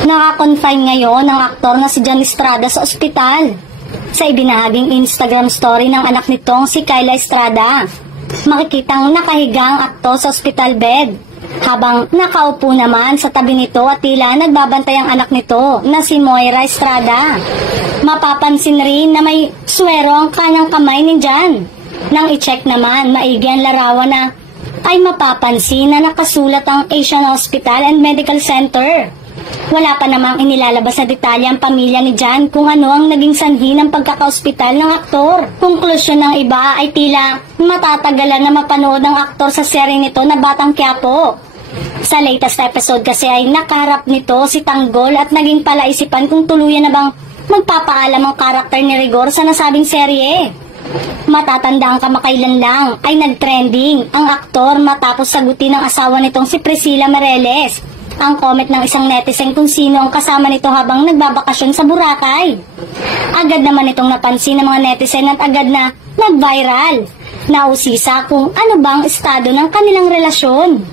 Naka-confine ngayon ang aktor na si Jan Estrada sa ospital. Sa ibinahaging Instagram story ng anak nitong si Kyla Estrada, makikitang nakahiga ang aktor sa ospital bed, habang nakaupo naman sa tabi nito at tila nagbabantay ang anak nito na si Moira Estrada. Mapapansin rin na may swero ang kanyang kamay ni Jan. Nang i-check naman maigi ang larawan na ay mapapansin na nakasulat ang Asian Hospital and Medical Center. Wala pa namang inilalabas na detalye ang pamilya ni Jan kung ano ang naging sanhi ng pagkaka-ospital ng aktor. Konklusyon ng iba ay tila matatagalan na mapanood ng aktor sa serye nito na Batang Quiapo. Sa latest episode kasi ay nakaharap nito si Tanggol at naging palaisipan kung tuluyan na bang magpapaalam ang karakter ni Rigor sa nasabing serye. Matatanda ang kamakailan lang ay nag-trending ang aktor matapos sagutin ng asawa nitong si Priscilla Meireles ang comment ng isang netizen kung sino ang kasama nito habang nagbabakasyon sa Boracay. Agad naman itong napansin ng mga netizen at agad na nag-viral. Nausisa kung ano bang estado ng kanilang relasyon.